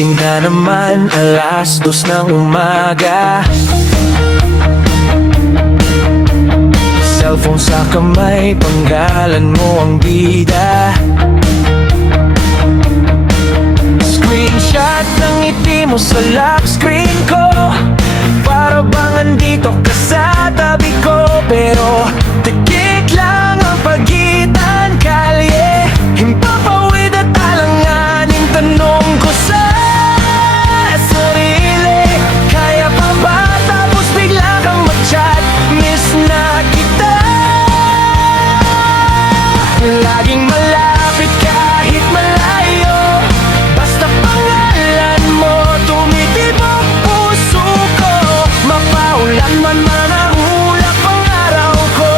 Gising ka naman, 2:00 ng umaga. Cellphone sa kamay, panggalan mo ang bida. Screenshot ng ngiti mo sa lock screen ko, para bang andito ka sa tabi ko. Pero tikik lang ang pagitan, kalye, himpapawid at alanganin. Tanong ko sa sarili, kaya pa ba? Tapos bigla kang mag-chat, miss na kita. Laging malapit kahit malayo, basta pangalan mo tumitibok puso ko. Mapaulan man ang ulap ang araw ko.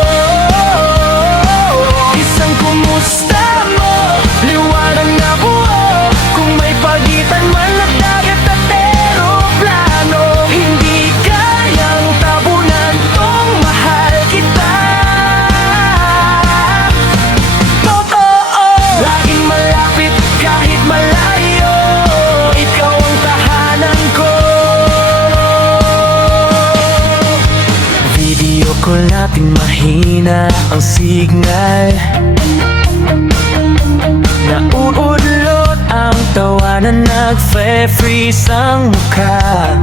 Isang kumusta mo, liwanag na buo. Kung may pagitan man na dagat at eroplano, hindi kayang tabunan tong mahal kita. Totoo, laging malapit kahit malayo, ikaw ang tahanan ko. Video call natin mahina ang signal, nauudlot ang tawanan, nagfe-freeze ang mukha.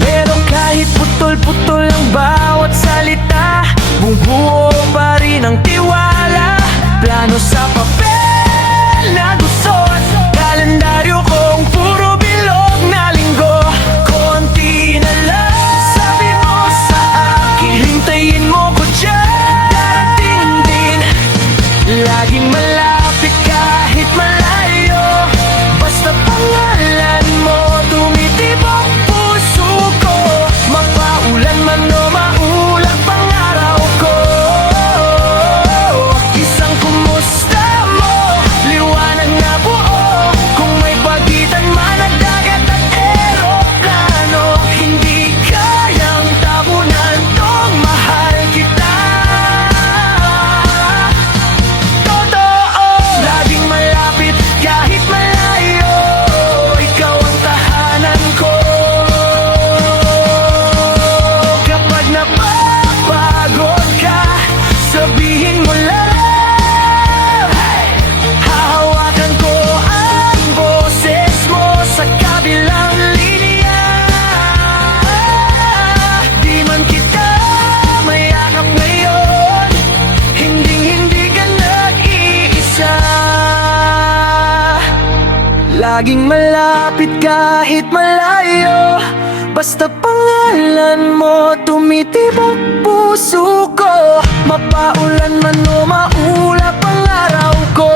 Pero kahit putol-putol ang bawat salita, bumubuo pa rin ang tiwala. Plano sa papel na gusot, kalendaryo kong puro bilog na linggo. Konti na lang, sabi mo sa akin, hintayin mo ko dyan, darating din. Laging malapit kahit malayo, basta pangalan mo tumitibok puso ko. Mapaulan man o maulap ang araw ko. Isang kumusta mo, liwanag na buo. Kung may pagitan man ang dagat at eroplano, hindi kayang tabunan tong mahal kita. Totoo, laging malapit kahit malayo, ikaw ang tahanan ko. Kapag napapagod ka, sabihin mo lang, hahawakan ko ang boses mo sa kabilang linya. Di man kita mayakap ngayon, hindi ka nag-iisa. Laging malapit kahit malayo, basta pangalan mo tumitibok puso ko. Mapaulan man o maulap ang araw ko.